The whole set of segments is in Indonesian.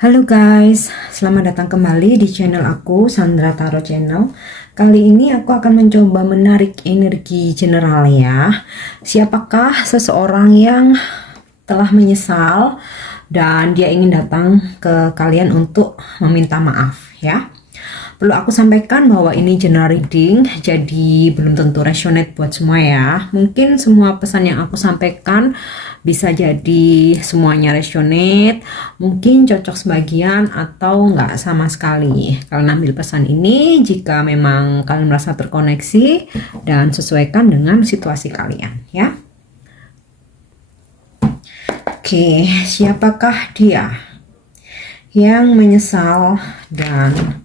Halo guys, selamat datang kembali di channel aku, Sandra Tarot Channel. Kali ini aku akan mencoba menarik energi general ya. Siapakah seseorang yang telah menyesal dan dia ingin datang ke kalian untuk meminta maaf ya. Perlu aku sampaikan bahwa ini general reading, jadi belum tentu resonate buat semua ya. Mungkin semua pesan yang aku sampaikan bisa jadi semuanya resonate, mungkin cocok sebagian atau nggak sama sekali. Kalian ambil pesan ini jika memang kalian merasa terkoneksi dan sesuaikan dengan situasi kalian ya. Oke, siapakah dia yang menyesal dan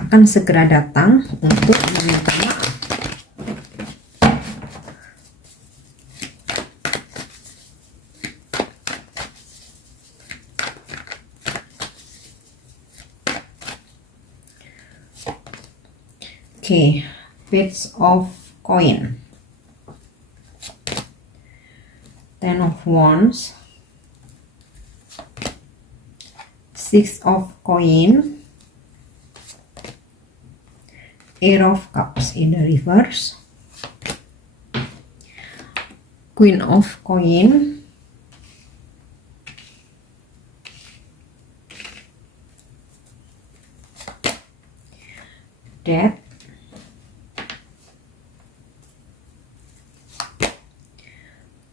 akan segera datang untuk meminta maaf? Oke, Page of Coin, Ten of Wands, Six of Coin, Eight of Cups in the reverse, Queen of Coin, Death,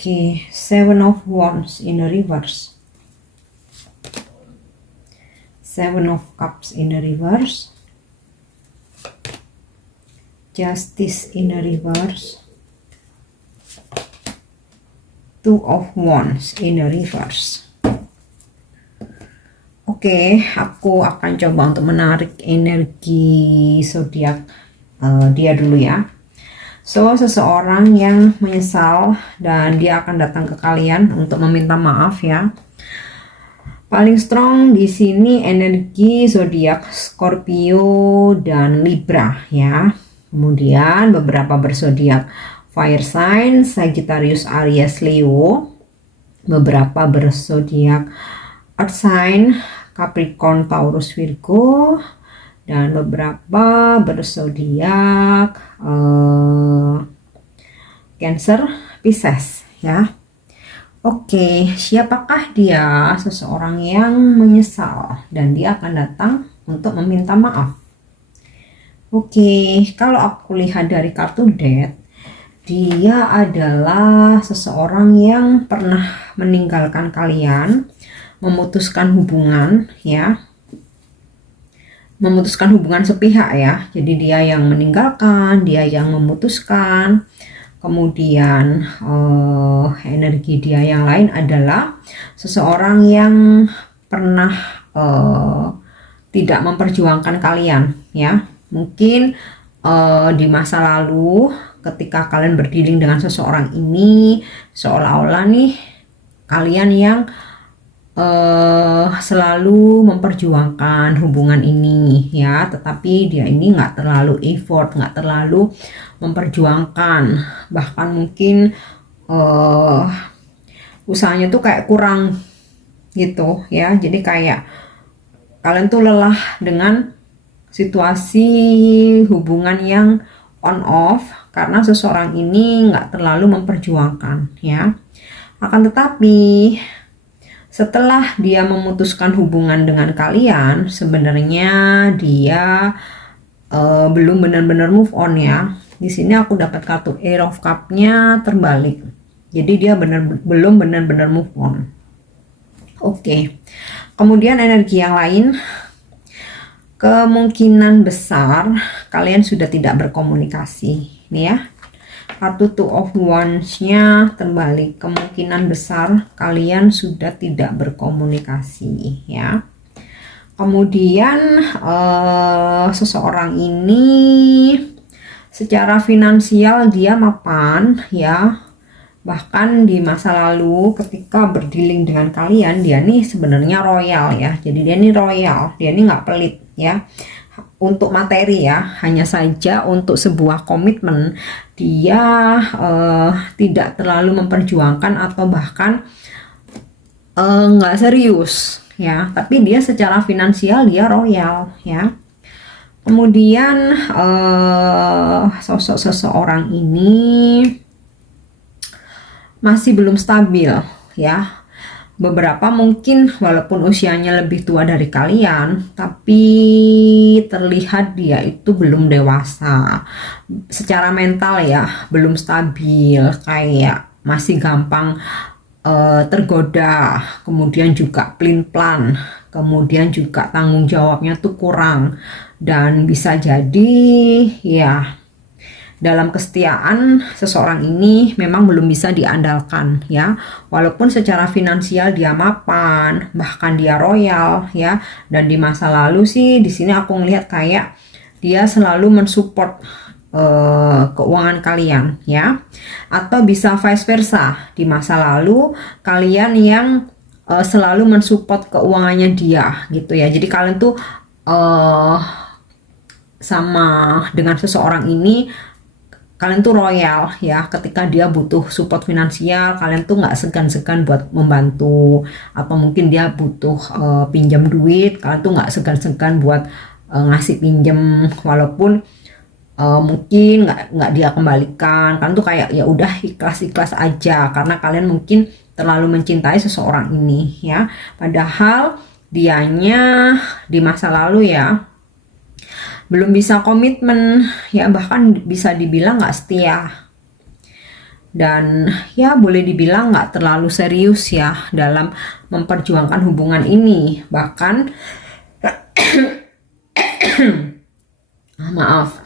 okay, Seven of Wands in the reverse, Seven of Cups in the reverse, Justice in the reverse, Two of Wands in the reverse. Oke, aku akan coba untuk menarik energi zodiak dia dulu ya. So, seseorang yang menyesal dan dia akan datang ke kalian untuk meminta maaf ya. Paling strong di sini energi zodiak Scorpio dan Libra ya. Kemudian beberapa berzodiak fire sign Sagittarius, Aries, Leo. Beberapa berzodiak earth sign Capricorn, Taurus, Virgo, dan beberapa berzodiak Cancer, Pisces ya. Oke, siapakah dia? Seseorang yang menyesal dan dia akan datang untuk meminta maaf. Oke, kalau aku lihat dari kartu Death, dia adalah seseorang yang pernah meninggalkan kalian, memutuskan hubungan ya, memutuskan hubungan sepihak ya. Jadi dia yang meninggalkan, dia yang memutuskan. Kemudian energi dia yang lain adalah seseorang yang pernah tidak memperjuangkan kalian ya. Mungkin di masa lalu ketika kalian berdealing dengan seseorang ini, seolah-olah nih kalian yang selalu memperjuangkan hubungan ini ya, tetapi dia ini nggak terlalu effort, nggak terlalu memperjuangkan, bahkan mungkin usahanya tuh kayak kurang gitu ya. Jadi kayak kalian tuh lelah dengan situasi hubungan yang on off karena seseorang ini nggak terlalu memperjuangkan ya. Akan tetapi setelah dia memutuskan hubungan dengan kalian, sebenarnya dia belum benar-benar move on ya. Di sini aku dapat kartu Eight of Cup-nya terbalik. Jadi dia belum benar-benar move on. Oke. Kemudian energi yang lain, kemungkinan besar kalian sudah tidak berkomunikasi nih ya. Kartu Two of Wands-nya terbalik. Kemungkinan besar kalian sudah tidak berkomunikasi ya. Kemudian seseorang ini secara finansial dia mapan ya. Bahkan di masa lalu ketika berdealing dengan kalian, dia nih sebenarnya royal ya. Jadi dia nih royal, dia nih nggak pelit ya. Untuk materi ya, hanya saja untuk sebuah komitmen dia tidak terlalu memperjuangkan atau bahkan nggak serius ya, tapi dia secara finansial dia royal ya. Kemudian sosok seseorang ini masih belum stabil ya. Beberapa mungkin walaupun usianya lebih tua dari kalian, tapi terlihat dia itu belum dewasa. Secara mental ya, belum stabil, kayak masih gampang tergoda, kemudian juga pelin-pelan, kemudian juga tanggung jawabnya tuh kurang, dan bisa jadi ya dalam kesetiaan seseorang ini memang belum bisa diandalkan ya, walaupun secara finansial dia mapan, bahkan dia royal ya. Dan di masa lalu sih di sini aku ngelihat kayak dia selalu mensupport keuangan kalian ya, atau bisa vice versa, di masa lalu kalian yang selalu mensupport keuangannya dia gitu ya. Jadi kalian tuh sama dengan seseorang ini, kalian tuh royal ya. Ketika dia butuh support finansial, kalian tuh nggak segan-segan buat membantu, atau mungkin dia butuh pinjam duit, kalian tuh nggak segan-segan buat ngasih pinjam, walaupun mungkin nggak dia kembalikan. Kalian tuh kayak ya udah ikhlas-ikhlas aja, karena kalian mungkin terlalu mencintai seseorang ini ya. Padahal dianya di masa lalu ya belum bisa komitmen ya, bahkan bisa dibilang nggak setia, dan ya boleh dibilang nggak terlalu serius ya dalam memperjuangkan hubungan ini. Bahkan maaf,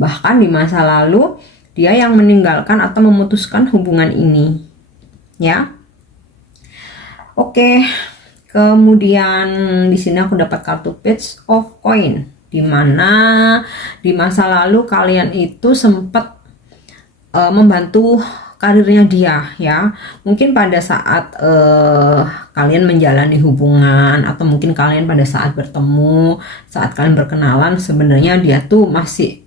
bahkan di masa lalu dia yang meninggalkan atau memutuskan hubungan ini ya. Oke, kemudian di sini aku dapat kartu Page of Coin, dimana di masa lalu kalian itu sempat membantu karirnya dia ya. Mungkin pada saat kalian menjalani hubungan, atau mungkin kalian pada saat bertemu, saat kalian berkenalan, sebenarnya dia tuh masih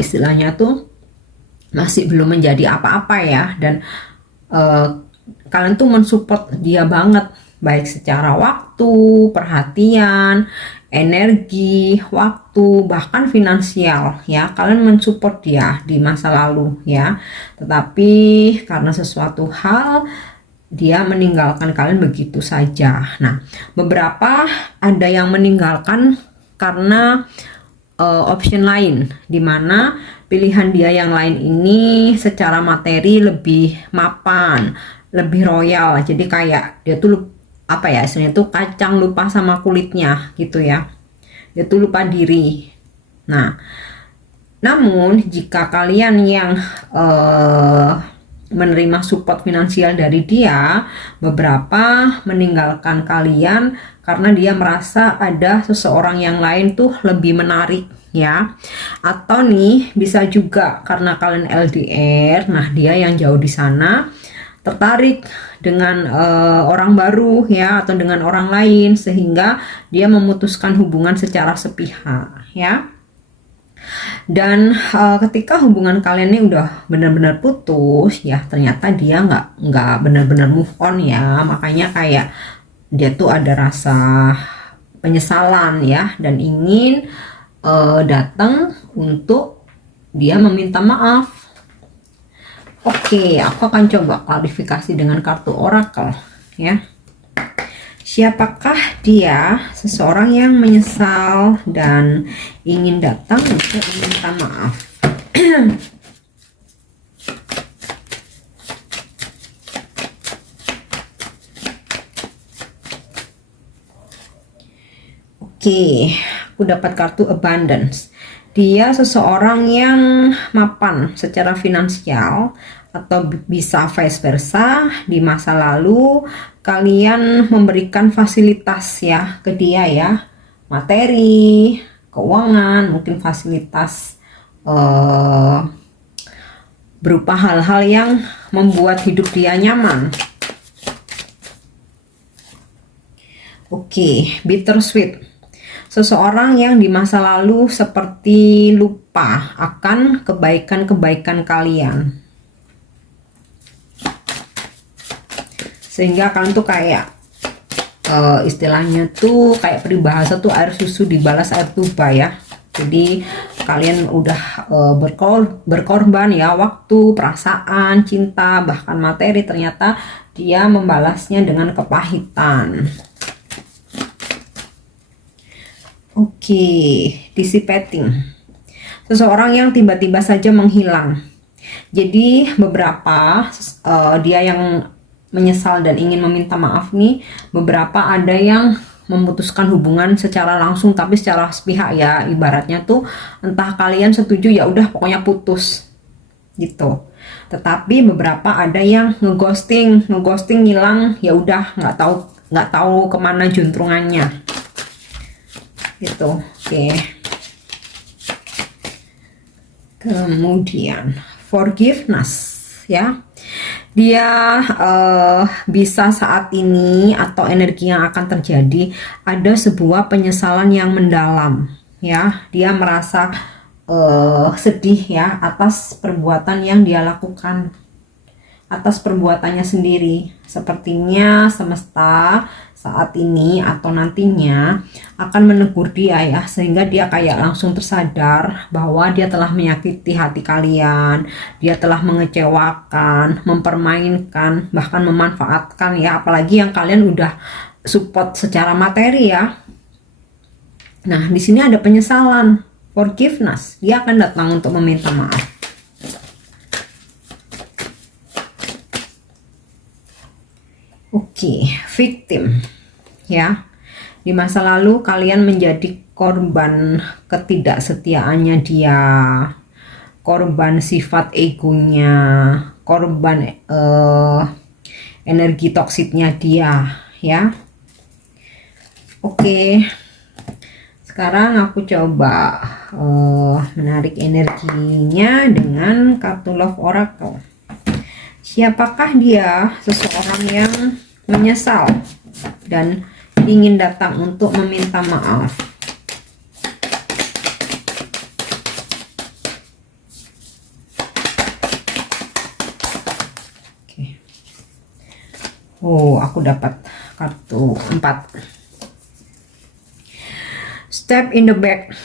istilahnya tuh masih belum menjadi apa-apa ya. Dan kalian tuh mensupport dia banget, baik secara waktu, perhatian, energi, waktu, bahkan finansial ya. Kalian mensupport dia di masa lalu ya. Tetapi karena sesuatu hal dia meninggalkan kalian begitu saja. Nah, beberapa ada yang meninggalkan karena option lain, dimana pilihan dia yang lain ini secara materi lebih mapan, lebih royal. Jadi kayak dia tuh apa ya, istilahnya tuh kacang lupa sama kulitnya gitu ya. Dia tuh lupa diri. Nah, namun jika kalian yang menerima support finansial dari dia, beberapa meninggalkan kalian karena dia merasa ada seseorang yang lain tuh lebih menarik ya. Atau nih bisa juga karena kalian LDR, nah dia yang jauh di sana tertarik dengan orang baru ya, atau dengan orang lain, sehingga dia memutuskan hubungan secara sepihak ya. Dan ketika hubungan kalian ini udah benar-benar putus ya, ternyata dia nggak benar-benar move on ya. Makanya kayak dia tuh ada rasa penyesalan ya, dan ingin datang untuk dia meminta maaf. Oke, aku akan coba klarifikasi dengan kartu oracle ya. Siapakah dia? Seseorang yang menyesal dan ingin datang untuk meminta maaf. Oke, aku dapat kartu abundance. Dia seseorang yang mapan secara finansial, atau bisa vice versa. Di masa lalu kalian memberikan fasilitas ya ke dia ya, materi, keuangan, mungkin fasilitas berupa hal-hal yang membuat hidup dia nyaman. Oke, bittersweet. Seseorang yang di masa lalu seperti lupa akan kebaikan-kebaikan kalian, sehingga kalian tuh kayak istilahnya tuh kayak peribahasa tuh air susu dibalas air tuba ya. Jadi kalian udah berkorban ya, waktu, perasaan, cinta, bahkan materi, ternyata dia membalasnya dengan kepahitan. Oke, dissipating. Seseorang yang tiba-tiba saja menghilang. Jadi beberapa dia yang menyesal dan ingin meminta maaf nih, beberapa ada yang memutuskan hubungan secara langsung tapi secara sepihak ya, ibaratnya tuh entah kalian setuju ya udah pokoknya putus gitu. Tetapi beberapa ada yang ngeghosting ngilang, ya udah nggak tahu kemana juntrungannya gitu. Oke. Kemudian forgiveness ya, dia bisa saat ini atau energi yang akan terjadi ada sebuah penyesalan yang mendalam ya. Dia merasa sedih ya atas perbuatan yang dia lakukan, atas perbuatannya sendiri. Sepertinya semesta saat ini atau nantinya akan menegur dia ya, sehingga dia kayak langsung tersadar bahwa dia telah menyakiti hati kalian, dia telah mengecewakan, mempermainkan, bahkan memanfaatkan ya, apalagi yang kalian udah support secara materi ya. Nah, di sini ada penyesalan, forgiveness, dia akan datang untuk meminta maaf. Oke, victim ya. Di masa lalu kalian menjadi korban ketidaksetiaannya dia, korban sifat egonya, korban energi toksiknya dia ya. Oke, sekarang aku coba menarik energinya dengan kartu Love Oracle. Siapakah dia? Seseorang yang menyesal dan ingin datang untuk meminta maaf. Oke. Oh, aku dapat kartu 4. Step in the back.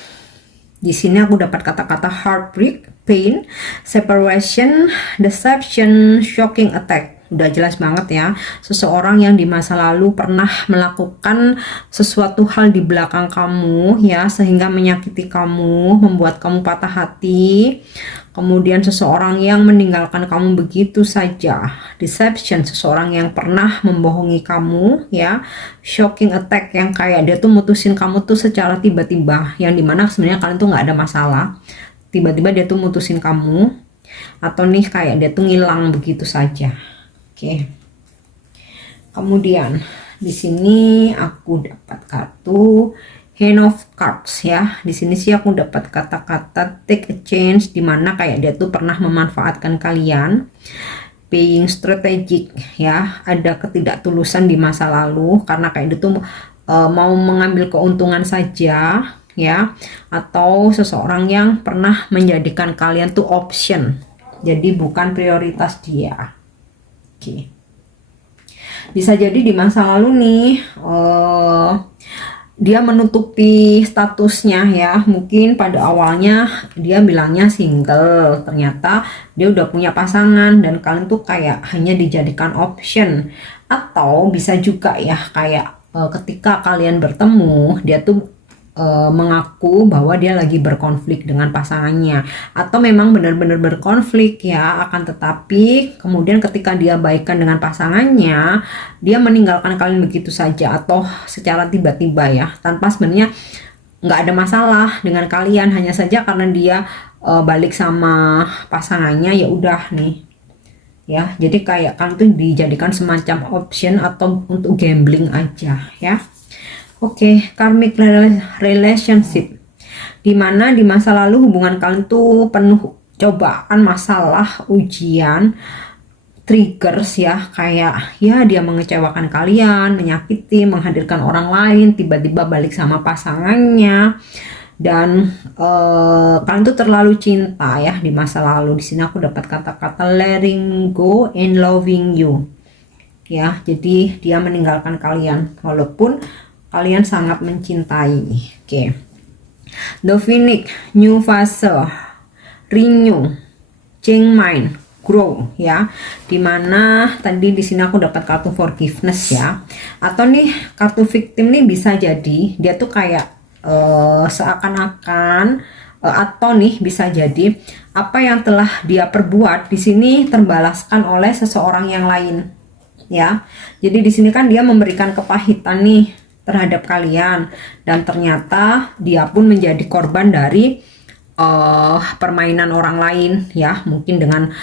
Di sini aku dapat kata-kata heartbreak, pain, separation, deception, shocking attack. Udah jelas banget ya, seseorang yang di masa lalu pernah melakukan sesuatu hal di belakang kamu ya, sehingga menyakiti kamu, membuat kamu patah hati. Kemudian seseorang yang meninggalkan kamu begitu saja. Deception, seseorang yang pernah membohongi kamu ya. Shocking attack, yang kayak dia tuh mutusin kamu tuh secara tiba-tiba, yang dimana sebenarnya kalian tuh nggak ada masalah, tiba-tiba dia tuh mutusin kamu, atau nih kayak dia tuh ngilang begitu saja. Oke. Kemudian di sini aku dapat kartu Hand of Cards ya. Di sini sih aku dapat kata-kata take a chance, dimana kayak dia tuh pernah memanfaatkan kalian, being strategic ya. Ada ketidaktulusan di masa lalu karena kayak dia tuh mau mengambil keuntungan saja ya, atau seseorang yang pernah menjadikan kalian tuh option, jadi bukan prioritas dia. Oke. Bisa jadi di masa lalu nih dia menutupi statusnya ya. Mungkin pada awalnya dia bilangnya single, ternyata dia udah punya pasangan dan kalian tuh kayak hanya dijadikan option. Atau bisa juga ya kayak ketika kalian bertemu dia tuh mengaku bahwa dia lagi berkonflik dengan pasangannya, atau memang benar-benar berkonflik ya, akan tetapi kemudian ketika dia baikan dengan pasangannya, dia meninggalkan kalian begitu saja atau secara tiba-tiba ya, tanpa sebenarnya nggak ada masalah dengan kalian, hanya saja karena dia balik sama pasangannya, ya udah nih ya. Jadi kayak kalian tuh dijadikan semacam option atau untuk gambling aja ya. Oke, karmic relationship, dimana di masa lalu hubungan kalian tuh penuh cobaan, masalah, ujian, triggers ya, kayak ya dia mengecewakan kalian, menyakiti, menghadirkan orang lain, tiba-tiba balik sama pasangannya, dan kalian tuh terlalu cinta ya di masa lalu. Di sini aku dapat kata-kata letting go and loving you. ya. Jadi dia meninggalkan kalian walaupun kalian sangat mencintai. Oke. The Phoenix, new fase, renew, change mind, grow ya. Dimana tadi di sini aku dapat kartu forgiveness ya. Atau nih kartu victim nih bisa jadi dia tuh kayak seakan-akan atau nih bisa jadi apa yang telah dia perbuat di sini terbalaskan oleh seseorang yang lain ya. Jadi di sini kan dia memberikan kepahitan nih terhadap kalian dan ternyata dia pun menjadi korban dari permainan orang lain ya, mungkin dengan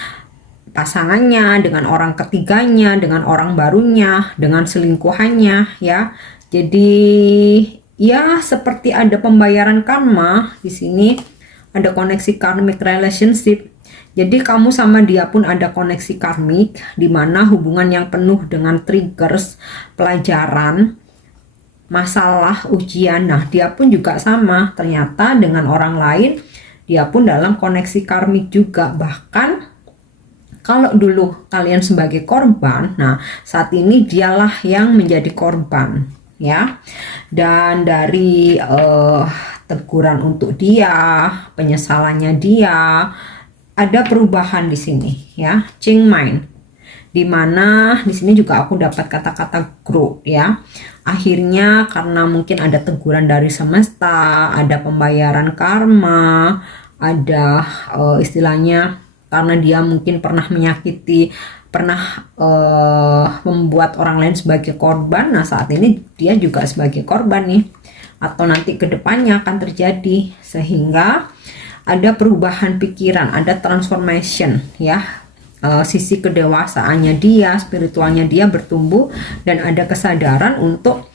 pasangannya, dengan orang ketiganya, dengan orang barunya, dengan selingkuhannya ya. Jadi ya seperti ada pembayaran karma di sini, ada koneksi karmic relationship. Jadi kamu sama dia pun ada koneksi karmik di mana hubungan yang penuh dengan triggers, pelajaran, masalah, ujian. Nah dia pun juga sama, ternyata dengan orang lain dia pun dalam koneksi karmik juga. Bahkan kalau dulu kalian sebagai korban, nah saat ini dialah yang menjadi korban ya. Dan dari teguran untuk dia, penyesalannya dia, ada perubahan di sini ya, change mind. Dimana di sini juga aku dapat kata-kata grow ya. Akhirnya karena mungkin ada teguran dari semesta, ada pembayaran karma, ada istilahnya karena dia mungkin pernah menyakiti, pernah membuat orang lain sebagai korban. Nah saat ini dia juga sebagai korban nih, atau nanti kedepannya akan terjadi, sehingga ada perubahan pikiran, ada transformation ya. Sisi kedewasaannya dia, spiritualnya dia bertumbuh, dan ada kesadaran untuk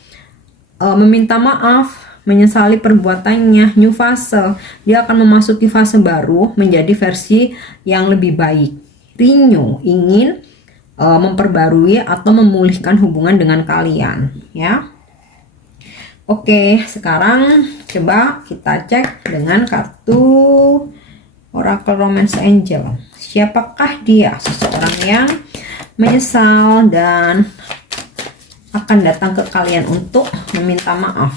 meminta maaf, menyesali perbuatannya. New fase, dia akan memasuki fase baru menjadi versi yang lebih baik. Renew, ingin memperbarui atau memulihkan hubungan dengan kalian ya. Oke, sekarang coba kita cek dengan kartu Oracle Romance Angel. Siapakah dia? Seseorang yang menyesal dan akan datang ke kalian untuk meminta maaf.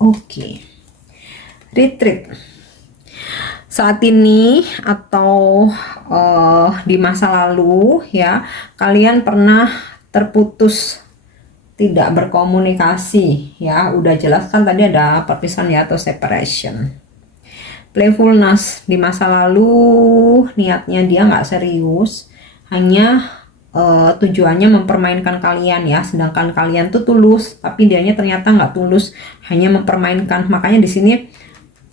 Oke. Retreat. Saat ini atau di masa lalu ya, kalian pernah terputus, tidak berkomunikasi ya. Udah jelas kan tadi ada perpisahan ya, atau separation. Playfulness, di masa lalu niatnya dia nggak serius, hanya tujuannya mempermainkan kalian ya, sedangkan kalian tuh tulus, tapi dianya ternyata nggak tulus, hanya mempermainkan. Makanya di sini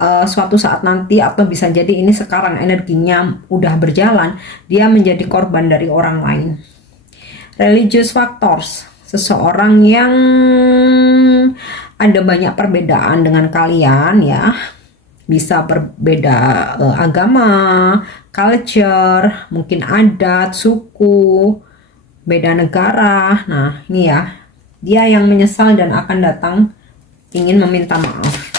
suatu saat nanti, atau bisa jadi ini sekarang energinya udah berjalan, dia menjadi korban dari orang lain. Religious factors, seseorang yang ada banyak perbedaan dengan kalian ya, bisa berbeda agama, culture, mungkin adat, suku, beda negara. Nah ini ya, dia yang menyesal dan akan datang ingin meminta maaf.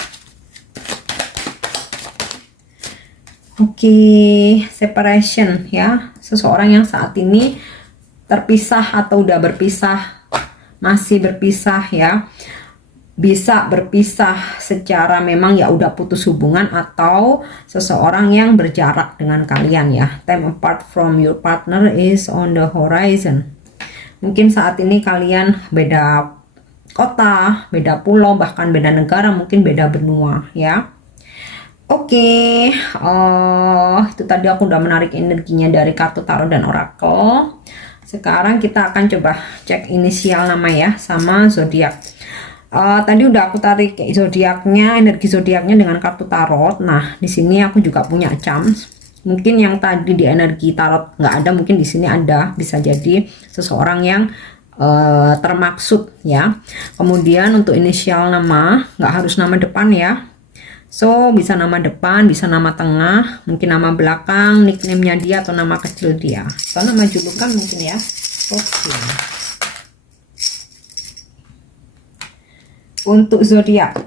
Oke, separation ya, seseorang yang saat ini terpisah atau udah berpisah, masih berpisah ya. Bisa berpisah secara memang ya udah putus hubungan, atau seseorang yang berjarak dengan kalian ya. Time apart from your partner is on the horizon. Mungkin saat ini kalian beda kota, beda pulau, bahkan beda negara, mungkin beda benua ya. Oke, itu tadi aku udah menarik energinya dari kartu tarot dan oracle. Sekarang kita akan coba cek inisial nama ya, sama zodiak. Tadi udah aku tarik zodiaknya, energi zodiaknya dengan kartu tarot. Nah, di sini aku juga punya charms. Mungkin yang tadi di energi tarot nggak ada, mungkin di sini ada. Bisa jadi seseorang yang termaksud ya. Kemudian untuk inisial nama nggak harus nama depan ya. So bisa nama depan, bisa nama tengah, mungkin nama belakang, nickname-nya dia atau nama kecil dia, atau nama julukan mungkin ya. Oke. Untuk zodiak.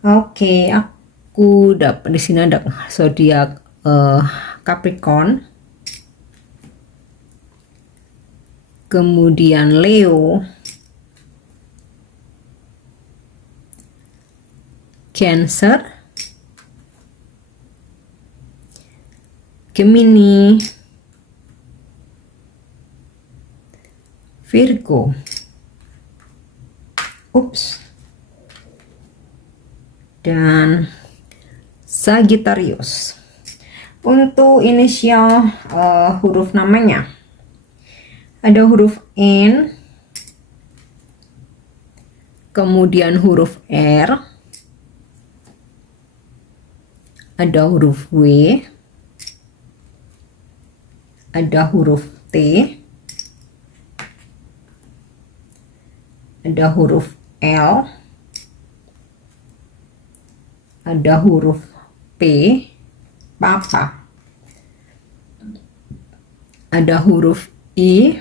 Oke, aku aku dapat di sini ada zodiak Capricorn, kemudian Leo, Cancer, Gemini, Virgo, dan Sagittarius. Untuk inisial huruf namanya ada huruf N, kemudian huruf R, ada huruf W, ada huruf T, ada huruf L, ada huruf P, Papa, ada huruf I,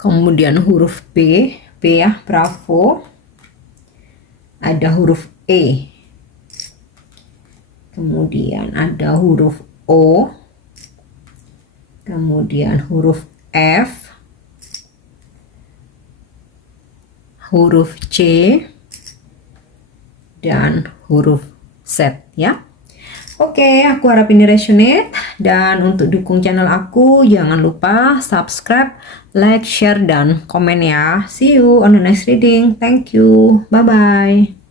kemudian huruf B ya, Bravo, ada huruf E, kemudian ada huruf O, kemudian huruf F, huruf C, dan huruf Z ya. Oke, aku harap ini resonate, dan untuk dukung channel aku jangan lupa subscribe, like, share, dan komen ya. See you on the next reading. Thank you. Bye bye.